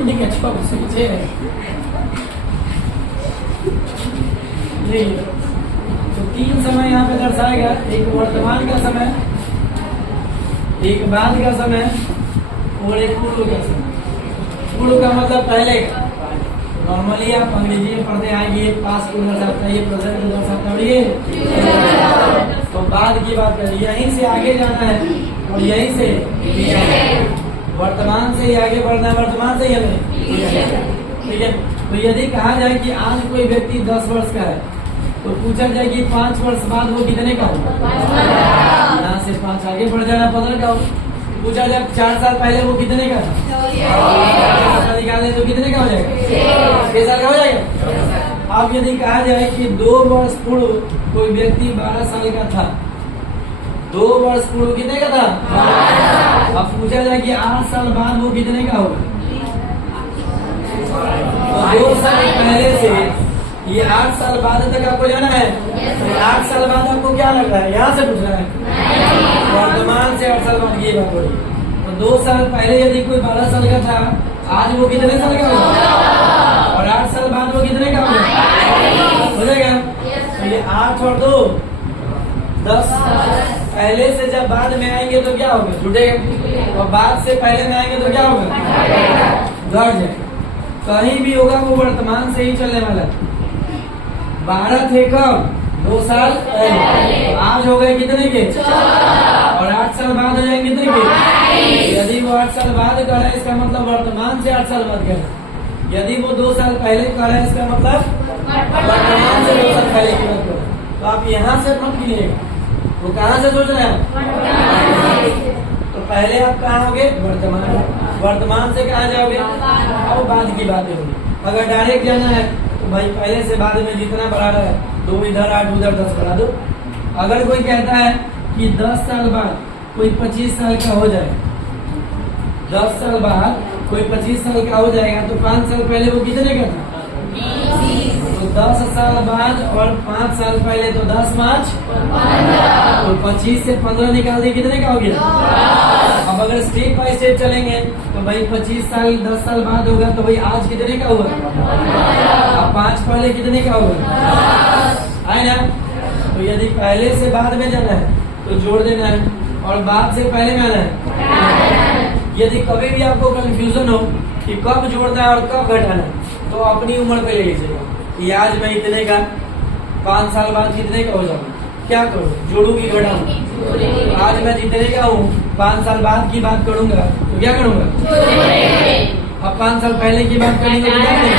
Ini cepat saja. तो तीन समय यहाँ पे दर्शाएगा, एक वर्तमान का समय, एक बाद का समय और एक पूर्व का समय। पूर्व का मतलब पहले का। नॉर्मली आप अंग्रेजी में पढ़ते आएंगे, ये पास्ट को दर्शाता है, ये प्रेजेंट को दर्शाता है, और ये तो बाद की बात करें, यहीं से आगे जाना है और यहीं से वर्तमान से आगे बढ़ना है, वर्तमान से ठीक है। तो यदि कहा जाए कि आज कोई व्यक्ति 10 वर्ष का है तो पूछा जाए कि 5 वर्ष बाद वो कितने का होगा, यहाँ से 5 आगे बढ़ जाना 15 का हो। पूछा जाए 4 साल पहले वो कितने का था, निकाले तो कितने का हो जाएगा, 6 साल का हो जाएगा। अब यदि कहा जाए कि 2 वर्ष पूर्व कोई व्यक्ति 12 साल का था, 2 वर्ष पूर्व कितने का था, अब पूछा जाए कि 8 साल बाद वो कितने का होगा, तो 2 साल पहले से ये 8 साल बाद तक आपको जाना है। तो 8 साल बाद आपको क्या लग रहा है, यहाँ से पूछ रहा है, वर्तमान से 8 साल बाद की बात हो रही है। तो 2 साल पहले यदि कोई 12 साल का था, आज वो कितने साल का होगा, और 8 साल बाद वो कितने का होगा, हो जाएगा। तो ये 8 और 2 10, पहले से जब बाद में आएंगे तो क्या होगा, जुटेगा, और बाद से पहले में आएंगे तो क्या होगा, घट जाएगा। कहीं भी होगा वो वर्तमान से ही चलने वाला। 12 थे कब, 2 साल पहले, तो आज हो गए कितने के, और 8 साल बाद हो जाएंगे कितने के। यदि वो 8 साल बाद कर रहा है इसका मतलब वर्तमान से 8 साल बाद कर रहा है। यदि वो 2 साल पहले कर रहा है इसका मतलब वर्तमान से 2 साल पहले की बात कर रहा है। तो आप यहाँ से मत गिनिएगा, वो कहाँ से सोच रहे हैं, तो पहले आप कहाँ होगे, वर्तमान, वर्तमान से कहाँ जाओगे, और बाद की बातें होगी। अगर डायरेक्ट जाना है तो भाई पहले से बाद में जितना बढ़ा रहा है, 2 इधर 8 उधर 10 बढ़ा दो। अगर कोई कहता है कि 10 साल बाद कोई 25 साल का हो जाए, 10 साल बाद कोई 25 साल का हो जाएगा, तो 5 साल पहले वो कितने का था, तो 10 साल बाद और 5 साल पहले, तो 10 5 तो 25 से 15 निकाल दिए, कितने का हो गया। अब अगर स्टेप बाय स्टेप चलेंगे तो भाई 25 साल 10 साल बाद होगा, तो भाई आज कितने का होगा, अब 5 पहले कितने का होगा, है ना। तो यदि पहले से बाद में जाना है तो जोड़ देना है, और बाद से पहले में आना है। यदि कभी भी आपको कंफ्यूजन हो कि कब जोड़ना है और कब घटाना है, तो अपनी उम्र पे ले लीजिएगा कि आज मैं इतने का, 5 साल बाद कितने का हो जाऊंगा, क्या करूँ, जोड़ू की घटाऊं। तो आज मैं जितने का हूँ, 5 साल बाद की बात करूंगा तो क्या करूंगा, अब 5 साल पहले की बात करेंगे तो क्या करेंगे।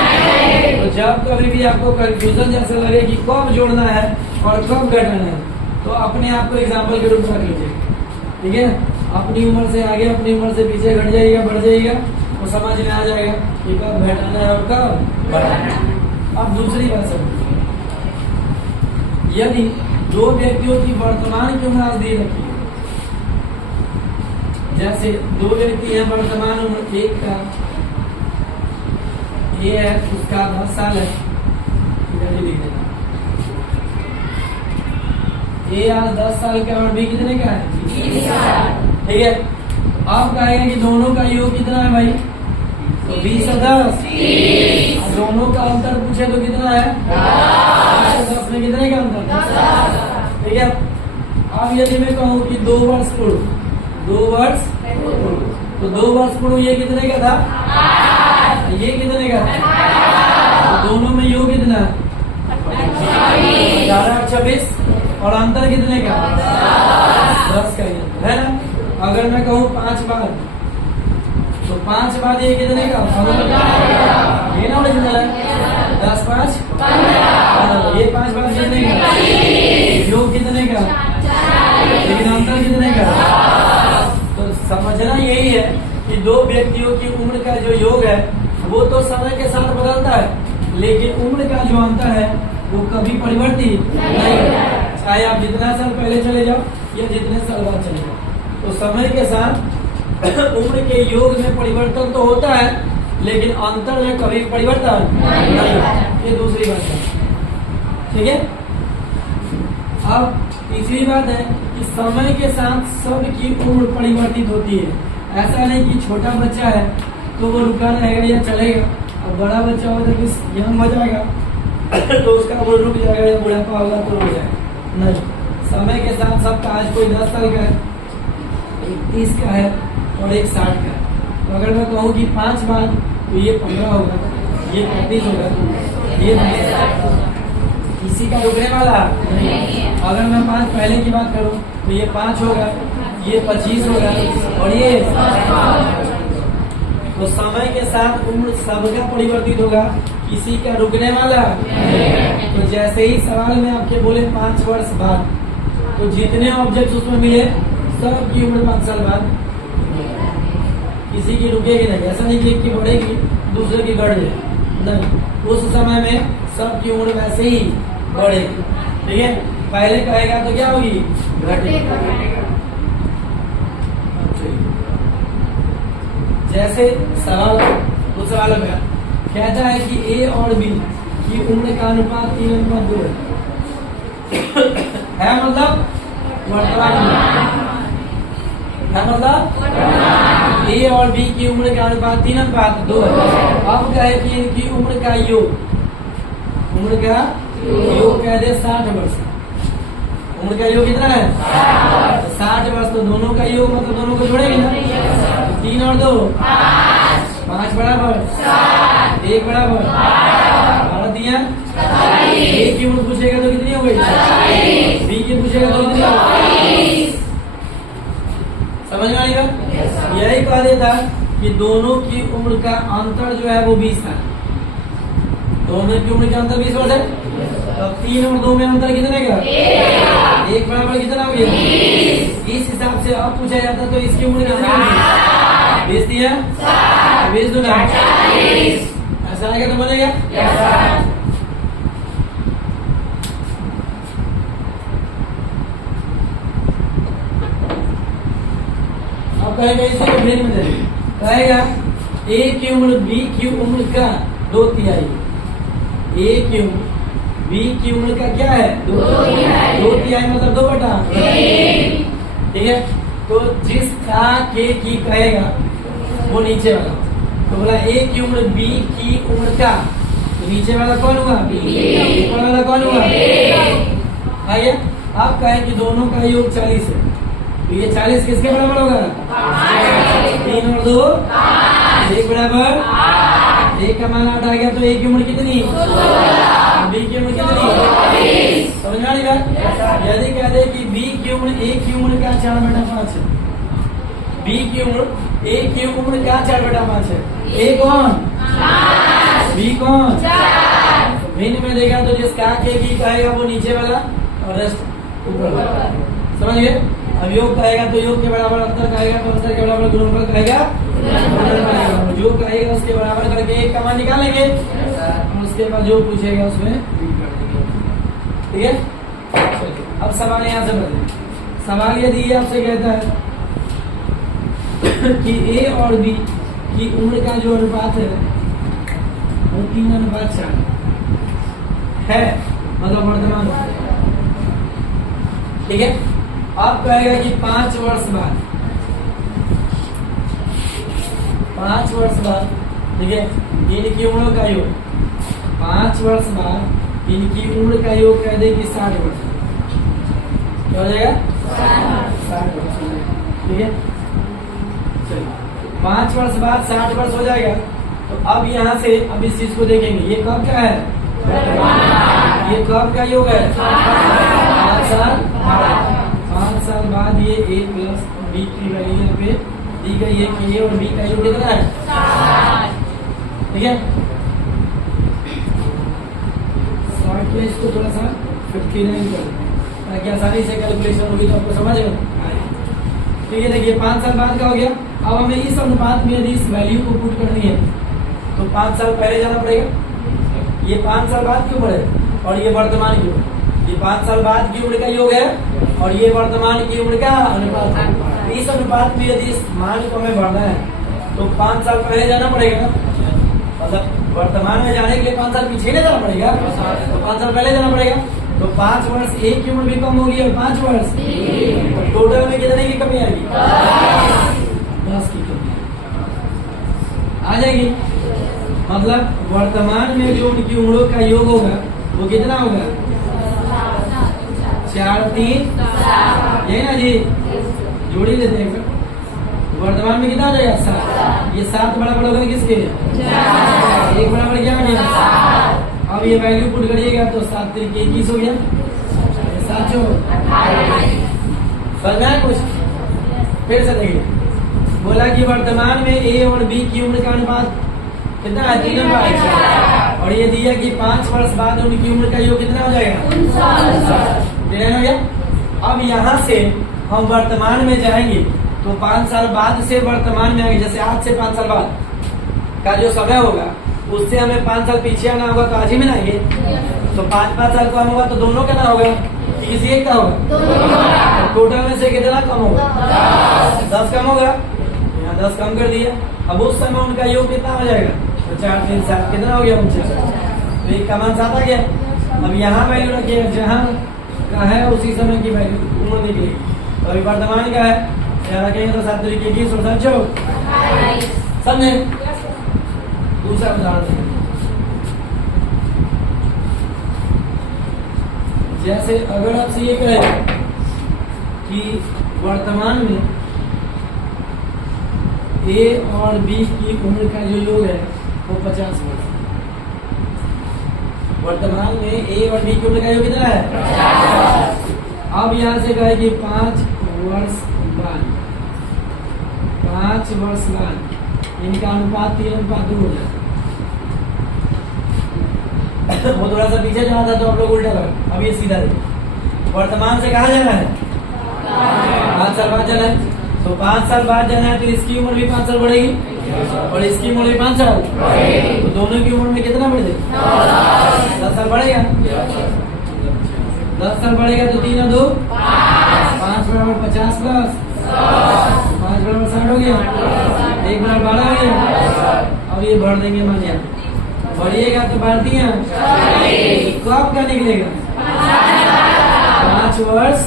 तो जब कभी भी आपको कंफ्यूजन जैसे लगे कि कब जोड़ना है और कब घटाना है, तो अपने आप को एग्जाम्पल के रूप में रख लीजिए, ठीक है। अपनी उम्र से आगे, अपनी उम्र से पीछे घट जाइएगा, बढ़ जाइएगा, तो समझ में आ जाएगा कि कब घटाना है और कब बढ़ाना है। अब दूसरी बात समझिए, यदि 2 व्यक्तियों की वर्तमान की उम्र आज दे रखी है, जैसे 2 व्यक्ति है, वर्तमान उम्र एक का ये है, उसका 10 साल है, लिख देना। ये आज 10 साल का और भी कितने का है, 20 साल, ठीक है। अब कहेंगे कि दोनों का योग कितना है भाई, तो 20 और 10, दोनों का अंतर पूछे तो कितना है, 10 में कितने का अंतर, ठीक है। अब यदि मैं कहूँ कि 2 वर्ष पूर्व, 2 वर्ष पूर्व, तो 2 वर्ष पूर्व ये कितने का था, ये कितने का था, तो दोनों में योग कितना है, 18 और 26, और अंतर कितने का, 10 का है ना। अगर मैं कहूँ 5 बाद, तो 5 बाद ये कितने का, ये ना ओरिजिनल है, 10 5 15, ये 5 बाद कितने का, योग कितने का, लेकिन अंतर कितने का। तो समझना यही है कि 2 व्यक्तियों की उम्र का जो योग है वो तो समय के साथ बदलता है, लेकिन उम्र का जो अंतर है वो कभी परिवर्तित नहीं है। चाहे आप जितना साल पहले चले जाओ या जितने साल बाद चले जाओ, तो समय के साथ उम्र के योग में परिवर्तन तो होता है, लेकिन अंतर में कभी परिवर्तन नहीं। ये दूसरी बात है, ठीक है। अब तीसरी बात है कि समय के साथ सबकी उम्र परिवर्तित होती है। ऐसा नहीं कि छोटा बच्चा है तो वो रुका रहेगा या चलेगा। अब बड़ा बच्चा होगा तो यंग हो जाएगा तो उसका वो रुक जाएगा, या बुढ़ापा होगा तो रुक जाएगा नहीं। समय के साथ सबका, आज कोई 10 साल का है, एक 30 का है और एक 60 का है। तो अगर मैं कहूँ कि 5 बार तो ये 15 होगा, ये 35 होगा, ये 20 किसी का रुकने वाला नहीं। अगर मैं 5 पहले की बात करूं तो ये 5 होगा, ये 25 होगा और ये। तो समय के साथ उम्र सबका परिवर्तित होगा, किसी का रुकने वाला। तो जैसे ही सवाल में आपके बोले 5 वर्ष बाद, तो जितने ऑब्जेक्ट उसमें मिले सबकी उम्र 5 साल बाद, किसी की रुकेगी नहीं। ऐसा नहीं कि एक की बढ़ेगी दूसरे की घट जाए, नहीं। उस समय में सबकी उम्र वैसे ही बढ़ेगी, ठीक है। पहले कहेगा तो क्या होगी, घटेगी। जैसे सवाल, उस सवाल में कहता है कि ए और बी की उम्र का अनुपात 3:2 है, मतलब वर्तमान है, मतलब ए और बी की उम्र का अनुपात 3:2 है। अब कहे कि इनकी उम्र का योग, उम्र का योग कह दे 60 वर्ष। उम्र का योग कितना है, 60 वर्ष। तो दोनों का योग मतलब दोनों को जोड़ेंगे ना, 3 और 2 5 बराबर 1 बराबर 12 दिया। ए की उम्र पूछेगा तो कितनी हो गई, बी की पूछेगा तो कितनी हो गई। समझ में आएगा। यही कह देता कि दोनों की उम्र का अंतर जो है वो 20 है। दोनों की उम्र का अंतर 20 वर्ष है। तब 3 और 2 में अंतर कितने का, 1 बराबर कितना हो गया। इस हिसाब से अब पूछा जाता तो इसकी उम्र कितनी होगी, 20 दिया 20 दूना 40। ऐसा आएगा तो बनेगा। अब कहेगा इसको तो ब्रेन में दे, कहेगा ए की उम्र बी की उम्र का 2/3, ए की उम्र बी की उम्र का क्या है, 2/3 मतलब 2/3, ठीक है। तो जिसका के की कहेगा वो नीचे वाला, तो बोला ए की उम्र बी की उम्र का, तो नीचे वाला कौन हुआ, ऊपर वाला कौन हुआ, आइए। आप कहें कि दोनों का योग 40 है, तो ये 40 किसके बराबर होगा, 3 और 2 1 बराबर 1 का मान 8 आ गया। तो ए की उम्र कितनी, बी की उम्र कितनी, समझ में आ रही बात। यदि कह दे कि बी की उम्र ए की उम्र का 4/5 है, बी की उम्र ए की उम्र का 4/5 है, ए कौन, बी कौन, भिन्न में देगा तो जिसका के की कहेगा वो नीचे वाला और रेस्ट ऊपर वाला, समझ गए। अब योग कहेगा तो योग के बराबर, अंतर कहेगा तो अंतर के बराबर, गुणनफल कहेगा जो कहेगा उसके बराबर करके एक का मान निकालेंगे और उसके बाद जो पूछेगा उसमें, ठीक है। अब सवाल यहाँ से बदले, सवाल यदि ये आपसे कहता है कि ए और बी की उम्र का जो अनुपात है वो 3:4 है, मतलब वर्तमान, ठीक है। अब कहेगा कि 5 वर्ष बाद, 5 वर्ष बाद, ठीक है, इनकी उम्र का योग 5 वर्ष बाद इनकी उम्र का योग कह दे कि 60 वर्ष, क्या हो जाएगा, 60 वर्ष, ठीक है। चलिए 5 वर्ष बाद 60 वर्ष हो जाएगा। तो अब यहाँ से अब इस चीज को देखेंगे, ये कब का है, ये कब का योग है, 5 साल, 5 साल बाद ये ए प्लस बी की वैल्यू यहाँ पे दी गई है कि ए और बी का योग कितना है, ठीक है। शॉर्ट में इसको थोड़ा सा 59 कर ताकि आसानी से कैलकुलेशन होगी तो आपको समझ में, ठीक है। देखिए 5 साल बाद का हो गया। अब हमें इस अनुपात में यदि इस वैल्यू को पुट करनी है तो 5 साल पहले जाना पड़ेगा। ये 5 साल बाद की उम्र है और ये वर्तमान की उम्र, ये 5 साल बाद की उम्र का योग है और ये वर्तमान की उम्र का अनुपात है। इस अनुपात में यदि इस मान को हमें बढ़ना है तो 5 साल पहले जाना पड़ेगा, मतलब वर्तमान में जाने के लिए 5 साल पीछे नहीं जाना पड़ेगा, तो 5 साल पहले जाना पड़ेगा। तो 5 वर्ष ए की उम्र भी कम होगी और 5 वर्ष, तो टोटल में कितने की कमी आएगी, 10 की कमी। आ जाएगी। मतलब वर्तमान में जो उनकी उम्रों का योग होगा वो कितना होगा? 4 3 यही ना जी, जोड़ी लेते हैं। वर्तमान में कितना हो जाएगा? 7। ये 7 बराबर होगा किसके? 1 बराबर क्या हो गया? अब ये वैल्यू पुट करिएगा तो 7 3 21 हो गया। 7 समझ में आया कुछ? फिर से देखिए, बोला कि वर्तमान में ए और बी की उम्र का अनुपात कितना है? 3:5। और ये दिया कि 5 वर्ष बाद उनकी उम्र का योग कितना हो जाएगा? 49 हो गया। अब यहाँ से हम वर्तमान में जाएंगे तो 5 साल बाद से वर्तमान में आएंगे। जैसे आज से 5 साल बाद का जो समय होगा उससे हमें 5 साल पीछे आना होगा, तो आज ही में ना आएंगे। तो 5 साल कम होगा तो दोनों का ना होगा, किसी एक का होगा। टोटल में से कितना कम होगा? 10 कम होगा। यहाँ 10 कम कर दिया। अब उस समय उनका योग कितना हो जाएगा? तो 4 3 7 कितना हो गया? 49। तो एक का मान 7 आ गया। अब यहाँ वैल्यू रखिए, जहाँ का है उसी समय की वैल्यू उम्र निकलेगी। तो अभी वर्तमान का है, यहाँ रखेंगे तो 7 3 21 और 7 समझे? दूसरा उदाहरण, जैसे अगर आपसे ये कहे कि वर्तमान में ए और बी की उम्र का जो योग है वो 50 वर्ष। वर्तमान में ए और बी की उम्र का योग कितना है? 50। अब यहाँ से कहे कि 5 वर्ष बाद, 5 वर्ष बाद इनका अनुपात 3:2 हो जाए। वो थोड़ा सा पीछे जाना था तो आप लोग उल्टा कर, अब ये सीधा देखिए। वर्तमान से कहाँ जाना है? 5 साल बाद जाना है। तो 5 साल बाद जाना है तो इसकी उम्र भी 5 साल बढ़ेगी और इसकी उम्र भी 5 साल। तो दोनों की उम्र में कितना बढ़ जाएगा? 10 साल बढ़ेगा। 10 साल बढ़ेगा तो 3 और 2 5 बराबर 50 प्लस 5 बराबर 60 हो गया। 1 बराबर 12 हो गया। अब ये भर देंगे मान लिया, बढ़िएगा तो बढ़तियाँ कब का निकलेगा? 5 वर्ष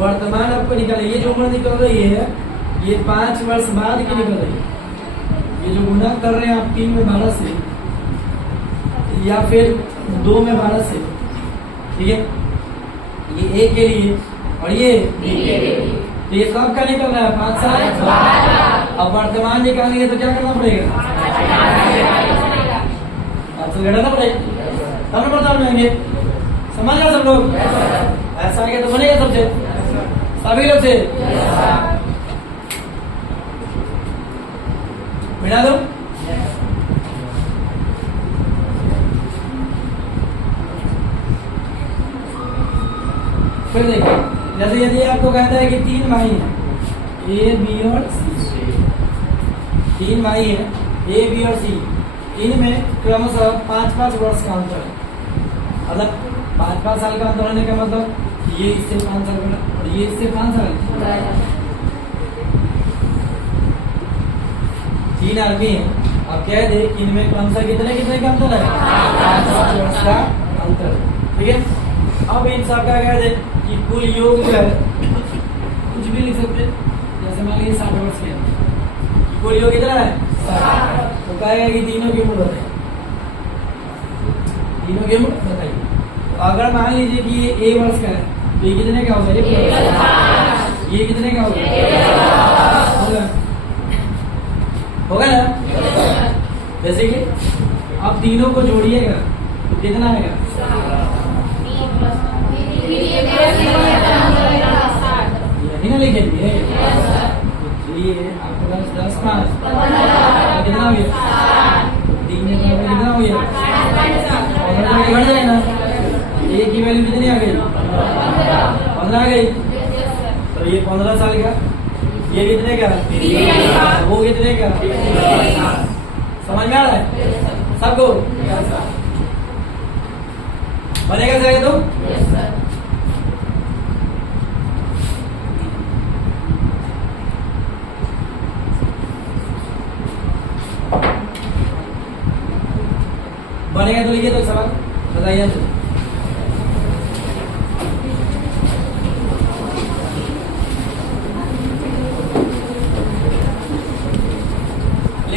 वर्तमान आपको निकले। ये जो उम्र निकल रही है ये 5 वर्ष बाद की निकल रही है। ये जो गुना कर रहे हैं आप 3 में 12 से या फिर 2 में 12 से, ठीक है? ये ए के लिए और ये तो ये कब का निकल रहा है? 5 साल। अब वर्तमान निकालेंगे तो क्या करना पड़ेगा? घटाना पड़ेगा, तब नंबर सामने आएंगे। समझ गया सब लोग? ऐसा आएगा तो बनेगा सबसे, सभी लोग से। मिला दो। फिर देखिए, जैसे यदि आपको कहता है कि 3 भाई हैं, ए बी और सी। 3 भाई हैं, ए बी और सी। इनमें क्रमशः 5-5 वर्ष का अंतर है। मतलब 5-5 साल का अंतर होने का मतलब ये इससे 5 साल बड़ा और ये इससे 5 साल। 3 आदमी है, अब कह दे कि इनमें क्रमशः कितने का अंतर है? 5-5 वर्ष का अंतर, ठीक है? अब इन सब का कह दे कि कुल योग जो है कुछ भी लिख सकते, जैसे मान लीजिए 60 वर्ष के, कुल योग कितना है? 60। तो कहेगा कि तीनों की उम्र बताइए, तीनों की उम्र बताइए। तो अगर मान लीजिए कि ये ए वर्ष का है तो ये कितने का होगा? ये कितने का होगा? होगा ना? जैसे कि अब तीनों को जोड़िएगा तो कितना आएगा? यही ना लिखेंगे। आपके पास 10 5 कितना हो गया? 3 में कितना हो गया? 15 बढ़ जाए ना। ए की वैल्यू कितनी आ गई? 15 आ गई। तो ये 15 साल का, ये कितने का? वो कितने का? समझ में आ रहा है सबको? बनेगा सर तो? बनेगा तो लिखिए तो सवाल बताइए।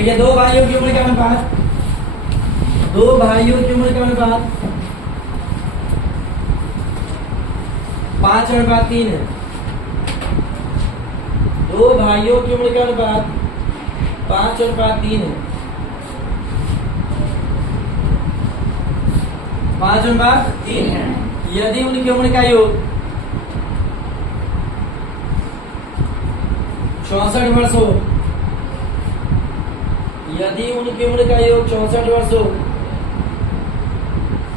देखिए दो भाइयों की उम्र का अनुपात, दो भाइयों की उम्र का अनुपात 5:3 है। दो भाइयों की उम्र का अनुपात 5:3 है। 5:3 है। यदि उनकी उम्र का योग 64 वर्ष हो, यदि उनकी उम्र का योग 64 वर्ष हो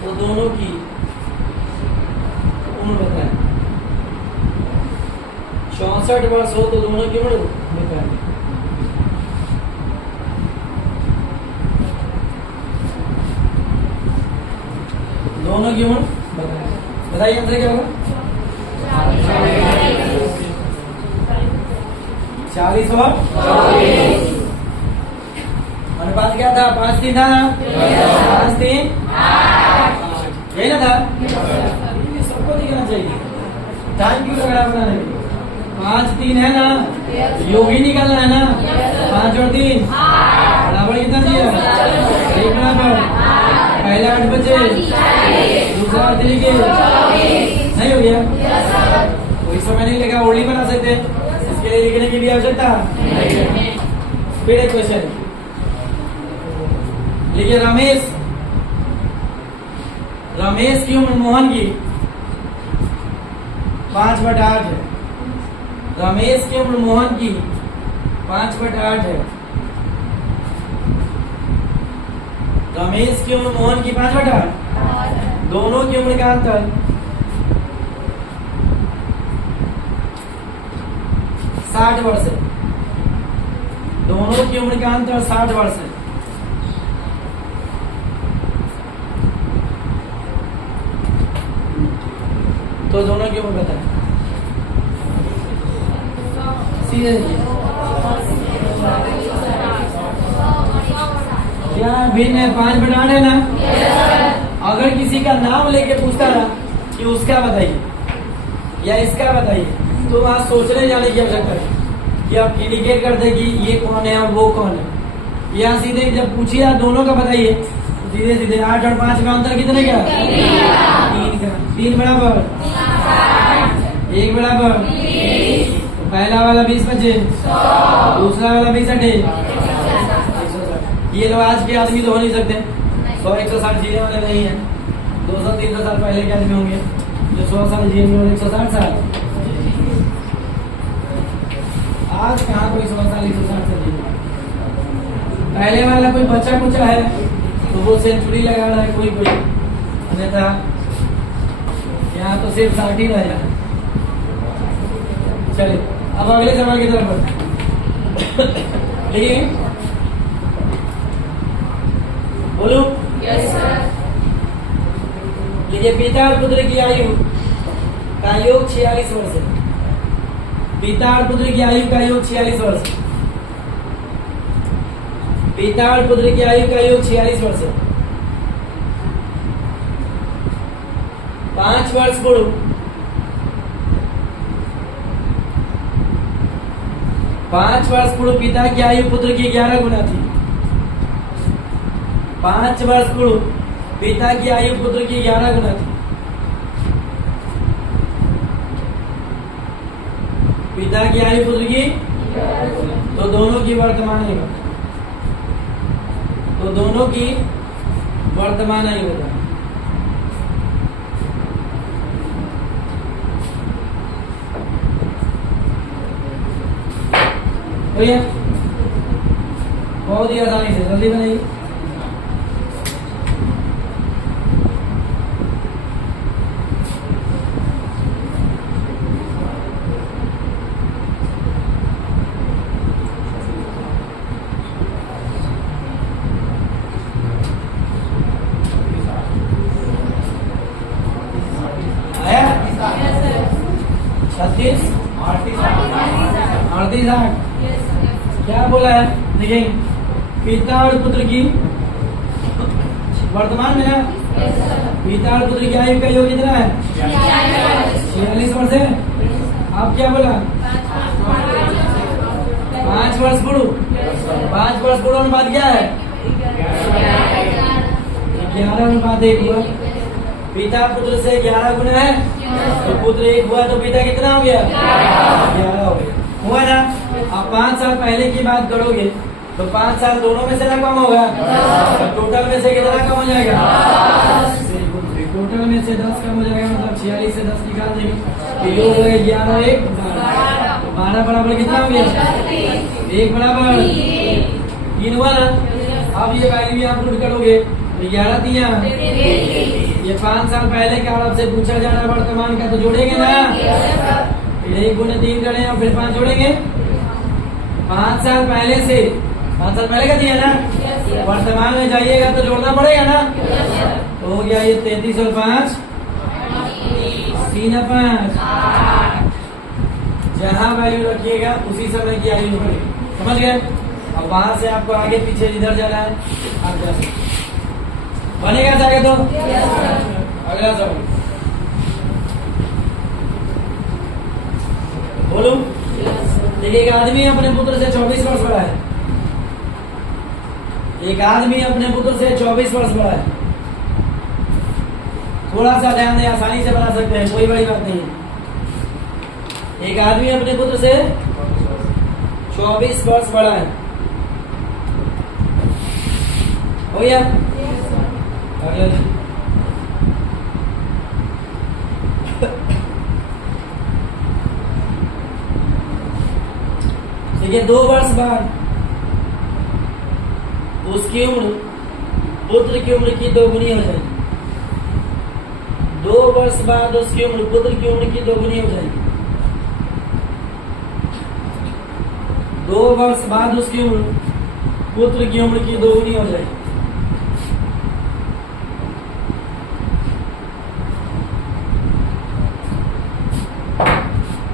तो दोनों की उम्र बताएं। 64 वर्ष हो तो दोनों की उम्र बताएं। दोनों की उम्र बताएं। बताइए आंसर क्या होगा? 40 और 24। अनुपात क्या था? 5:3 था ना? 5:3 यही ना था? सबको दिखना चाहिए। टाइम क्यों लग रहा है बनाने में? 5:3 है ना? योग ही निकालना है ना? 5 और 3 बराबर कितना दिया? 1 बराबर। पहला 8 बचे, दूसरा 3 के नहीं हो गया? कोई समय नहीं लगा, ओली बना सकते, इसके लिए लिखने की भी आवश्यकता। फिर एक क्वेश्चन लिखिए। रमेश की उम्र मोहन की 5/8 है। रमेश की उम्र मोहन की 5/8 है। रमेश की उम्र मोहन की 5/8। दोनों की उम्र का अंतर 60 वर्ष है। दोनों की उम्र का अंतर 60 वर्ष है। तो दोनों की उम्र बताएं। सीधे क्या भिन्न है? 5/8 है ना? अगर किसी का नाम लेके पूछता ना कि उसका बताइए या इसका बताइए, तो वहां सोचने जाने की आवश्यकता है कि आप इंडिकेट कर दे कि ये कौन है और वो कौन है। या सीधे जब पूछिए आप दोनों का बताइए, सीधे सीधे 8 और 5 का अंतर कितने का? 3 का। 3 बराबर 1 बराबर। पहला वाला 20 बचे, दूसरा वाला 20 अटे। ये लोग आज के आदमी तो हो नहीं सकते, 100-160 जीने वाले नहीं है। 200-300 साल पहले के आदमी होंगे जो 100 साल जिएंगे और 160 साल। आज कहाँ कोई 100 साल 160 साल जिएगा? पहले वाला कोई बच्चा कुचा है तो वो सेंचुरी लगा रहा है कोई कोई, अन्यथा यहाँ तो सिर्फ 60 ही रह जाए। चलिए अब अगले सवाल की तरफ बढ़ते। देखिए बोलो। Yes sir. देखिए पिता और पुत्र की आयु का योग 46 वर्ष है। पिता और पुत्र की आयु का योग 46 वर्ष। पिता और पुत्र की आयु का योग 46 वर्ष है। 5 वर्ष पूर्व 5 वर्ष पूर्व पिता की आयु पुत्र की 11 गुना थी। 5 वर्ष पूर्व पिता की आयु पुत्र की 11 गुना थी। पिता की आयु पुत्र की, तो दोनों की वर्तमान आयु, तो दोनों की वर्तमान आयु होता है। भैया बहुत ही आसानी से जल्दी बनाइए। आया 36 38 क्या बोला है? देखिए पिता और पुत्र की वर्तमान में है। पिता और पुत्र की आयु का योग कितना है? 46 वर्ष है। आप क्या बोला? 5 वर्ष पूर्व, 5 वर्ष पूर्व अनुपात क्या है? 11:1 हुआ। पिता पुत्र से 11 गुना है, तो पुत्र 1 हुआ तो पिता कितना हो गया? 11 हो गया, हुआ ना। अब 5 साल पहले की बात करोगे तो 5 साल दोनों में से ना कम होगा, तो टोटल में से कितना कम हो जाएगा? टोटल में से 10 कम हो जाएगा, मतलब 46 से 10 निकाल देंगे तो ये हो गया 11 1 12। तो 12 बराबर कितना हो गया? 1 बराबर 3 हुआ ना। अब ये वैल्यू आप पुट करोगे तो 11 3 ये 5 साल पहले का और आपसे पूछा जा रहा है वर्तमान का, तो जोड़ेंगे ना। 1 गुने 3 करें और फिर 5 जोड़ेंगे। 5 साल पहले से 5 साल पहले का दिया ना, वर्तमान में जाइएगा तो जोड़ना पड़ेगा ना। तो हो गया ये 33 और 5 3 5। जहाँ वैल्यू रखिएगा उसी समय की वैल्यू पड़ेगी, समझ गए? अब वहां से आपको आगे पीछे जिधर जाना है आप जा सकते, बनेगा जाएगा तो अगला सवाल बोलू। देखिए एक आदमी अपने पुत्र से 24 वर्ष बड़ा है, एक आदमी अपने पुत्र से 24 वर्ष बड़ा है। थोड़ा सा ध्यान दें, आसानी से बना सकते हैं, कोई बड़ी बात नहीं है। एक आदमी अपने पुत्र से 24 वर्ष बड़ा है, हो गया? देखिए 2 वर्ष बाद उसकी उम्र पुत्र की उम्र की 2 गुनी हो जाएगी। 2 वर्ष बाद उसकी उम्र पुत्र की उम्र की 2 गुनी हो जाएगी। 2 वर्ष बाद उसकी उम्र पुत्र की उम्र की 2 गुनी हो जाएगी।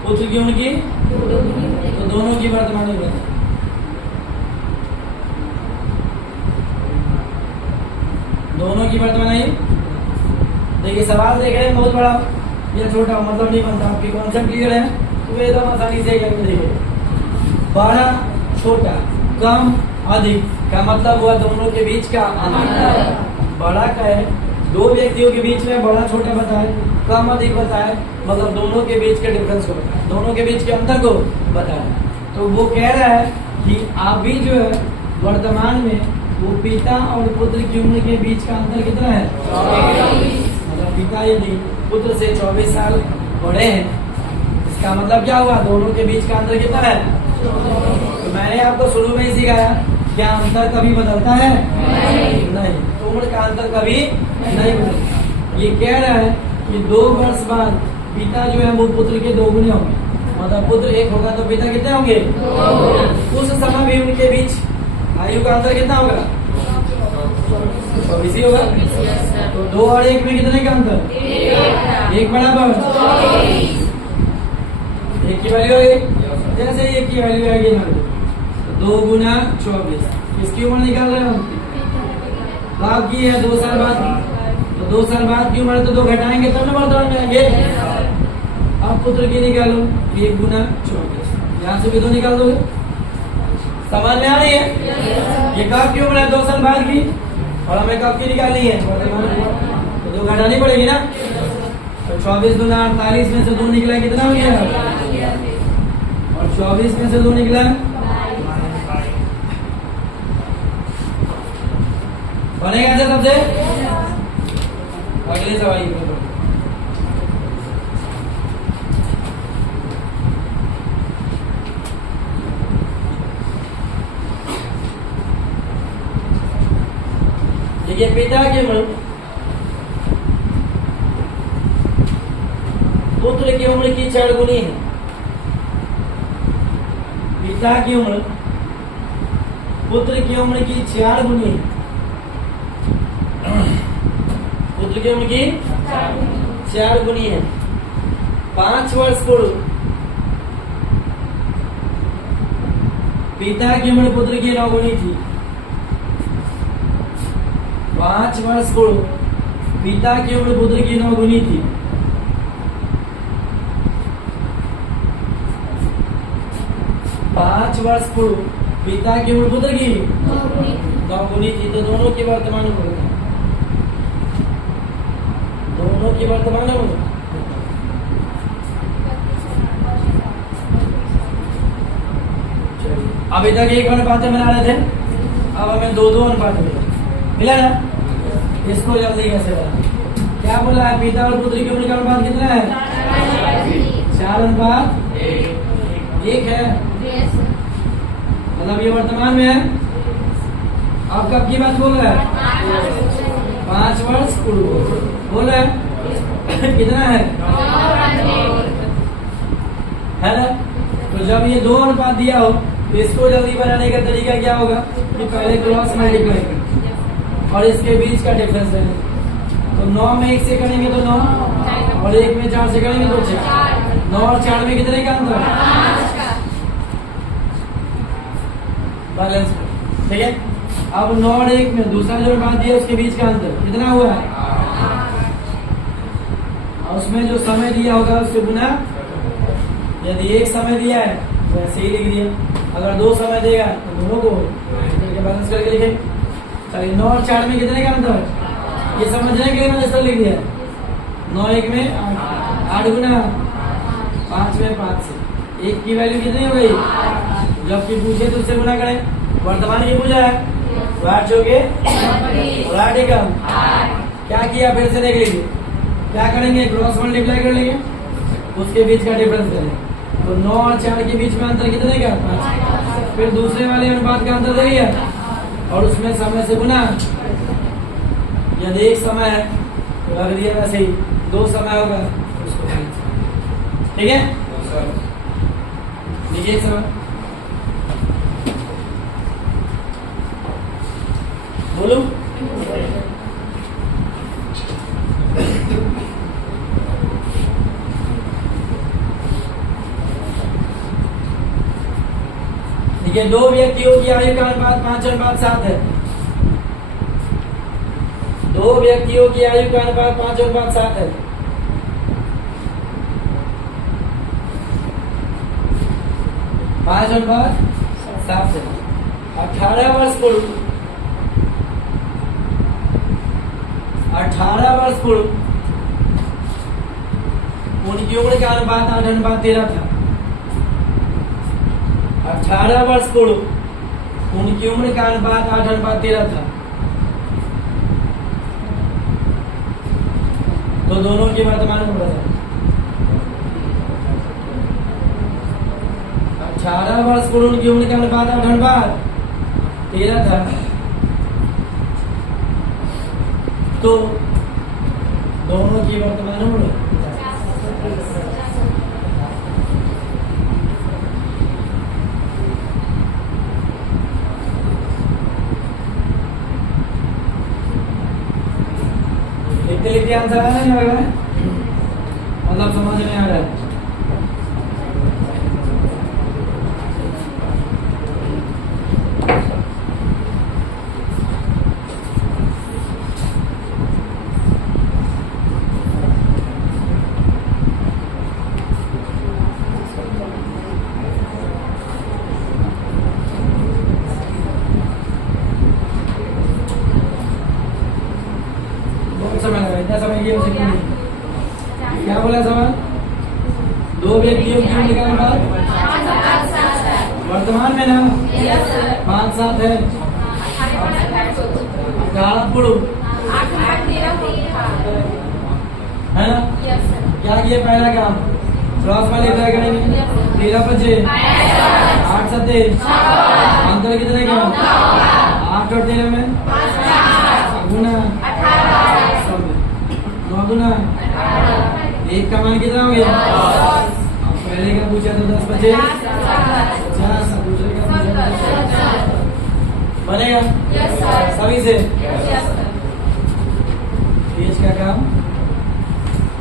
पुत्र की उम्र की तो दोनों की वर्तमान उम्र, दोनों की वर्तमान आयु। देखिए सवाल देख रहे हैं बहुत बड़ा या छोटा मतलब नहीं बनता, आपकी कॉन्सेप्ट क्लियर है तो एकदम आसानी से करके देखिए। बड़ा छोटा कम अधिक का मतलब हुआ दोनों के बीच का अंतर। बड़ा का है 2 व्यक्तियों के बीच में बड़ा छोटा बताए, कम अधिक बताए, मतलब दोनों के बीच के डिफरेंस को बताए, दोनों के बीच के अंतर को बताए। तो वो कह रहा है कि अभी जो है वर्तमान में वो पिता और पुत्र की उम्र के बीच का अंतर कितना है? मतलब पिता यदि पुत्र से 24 साल बड़े हैं, इसका मतलब क्या हुआ? दोनों के बीच का अंतर कितना है? तो मैंने आपको शुरू में ही सिखाया, क्या अंतर कभी बदलता है? नहीं। तो उम्र का अंतर कभी नहीं बदलता। ये कह रहा है कि 2 वर्ष बाद पिता जो है वो पुत्र के 2 गुने होंगे, मतलब पुत्र 1 होगा तो पिता कितने होंगे? उस समय भी उनके बीच आयु का अंतर कितना होगा? 24 होगा। तो 2 और 1 में कितने का अंतर? 1 बराबर 1 की वैल्यू होगी, जैसे 1 की वैल्यू आएगी ना, 2 गुना 24 किसकी उम्र निकाल रहे हो? बात की है 2 साल बाद की, तो 2 साल बाद की उम्र तो 2 घटाएंगे तब ना वर्तमान में आएंगे। अब पुत्र की निकालो 1 गुना 24, यहाँ से भी 2 निकाल दोगे, समझ में आ रही है? ये कब की उम्र है? 2 साल बाद की, और हमें कब की निकालनी है? तो 2 घटानी पड़ेगी ना। तो 24 गुना 48 में से 2 निकला कितना हो गया? और 24 में से 2 निकला बनेगा ऐसे सबसे। अगले सवाल देखिए, पिता की उम्र पुत्र की उम्र की 4 गुनी है। पिता की उम्र पुत्र की उम्र की 4 गुनी है। पुत्र की उम्र की 4 गुनी है। 5 वर्ष पूर्व पिता की उम्र पुत्र की 9 गुनी थी। 5 वर्ष पूर्व पिता की उम्र पुत्र की 9 गुनी थी। 5 वर्ष पूर्व पिता की उम्र पुत्र की 9 गुनी थी, तो दोनों की वर्तमान उम्र बताओ। दोनों की वर्तमान उम्र अभी तक 1 अनुपात बना रहे थे, अब हमें 2-2 अनुपात मिला ना। इसको जल्दी कैसे बना, क्या बोला है, पिता और पुत्र की उम्र का अनुपात कितना है? 4:1 है। मतलब ये वर्तमान में है। आप कब की बात बोल रहे हैं? 5 वर्ष पूर्व बोल रहे हैं। कितना है ना? तो जब ये 2 अनुपात दिया हो तो इसको जल्दी बनाने का तरीका क्या होगा कि पहले क्रॉस मल्टीप्लाई करें और इसके बीच का डिफरेंस लेंगे। तो 9 में 1 से करेंगे तो 9, और 1 में 4 से करेंगे तो 4। 9 और 4 में कितने का अंतर है? बैलेंस। ठीक है, अब 9 और 1 में दूसरा जो बात दिया उसके बीच का अंतर कितना हुआ है, और उसमें जो समय दिया होगा उसके गुना। यदि 1 समय दिया है तो ऐसे ही लिख दिया, अगर 2 समय देगा तो दोनों को बैलेंस करके लिखे। चलिए 9 और 4 में कितने का अंतर है ये समझने के लिए मैंने इस तरह लिख दिया। 9 1 में 8 गुना 5 में 5 से 1 की वैल्यू कितनी हो गई, जबकि पूछे तो उससे गुना करें। वर्तमान की पूछा है तो 8 चौके 8 एकम। क्या किया फिर से देख लीजिए, क्या करेंगे, क्रॉस मल्टीप्लाई कर लेंगे, उसके बीच का डिफरेंस करें। तो 9 और 4 के बीच में अंतर कितने का, 5। फिर दूसरे वाले अनुपात का अंतर दे दिया और उसमें समय से गुना। यदि 1 समय है तो रख दिया वैसे ही, 2 समय होगा उसको। ठीक है, लिखिए समय, बोलो। देखिए 2 व्यक्तियों की आयु का अनुपात 5:7 है। 2 व्यक्तियों की आयु का अनुपात 5:7 है। 5:7 है। 18 वर्ष पूर्व 18 वर्ष पूर्व उनकी उम्र का अनुपात 8:13 था। 18 वर्ष पूर्व उनकी उम्र का अनुपात 8:13 था। तो दोनों की वर्तमान उम्र है 18 वर्ष पूर्व उनकी उम्र का अनुपात 8:13 था। तो दोनों की वर्तमान उम्र लिखते आंसर आ रहा है, नहीं आ रहा है, मतलब समझ में आ रहा है। क्या बोला सवाल, 2 व्यक्तियों की उम्र का अनुपात वर्तमान में ना 5:7 है। 18 पूर्व है ना। क्या किया पहला काम, क्रॉस मल्टीप्लाई करेंगे। 13 5 8 7 अंतर कितने का, 8 और 13 में गुना 9 गुना 1 का मान कितना हो गया। अब पहले का पूछा तो 10 बचे 50, दूसरे का पूछा बनेगा सभी से पेज का काम।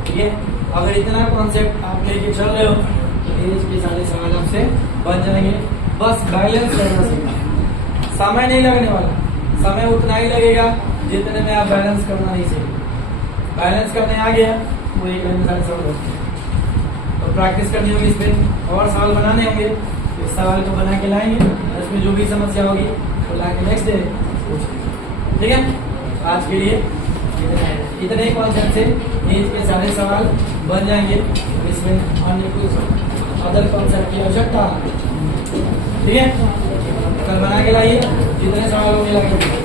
ठीक है, अगर इतना कॉन्सेप्ट आप लेके चल रहे हो तो पेज के सारे सवाल आपसे बन जाएंगे। बस बैलेंस करना सीखना, समय नहीं लगने वाला, समय उतना ही लगेगा जितने में आप बैलेंस करना नहीं सीखे। बैलेंस करने आ गया वो 1 लाइन में सारे सवाल होते हैं, तो प्रैक्टिस करनी होगी, इस पे और सवाल बनाने होंगे। इस सवाल को बना के लाएंगे, इसमें जो भी समस्या होगी वो ला के नेक्स्ट डे पूछेंगे। ठीक है, आज के लिए इतने कॉन्सेप्ट से इसके सारे सवाल बन जाएंगे, इसमें अन्य कुछ अदर कॉन्सेप्ट की आवश्यकता। ठीक है, कल बना के लाइए, जितने सवाल होंगे लाके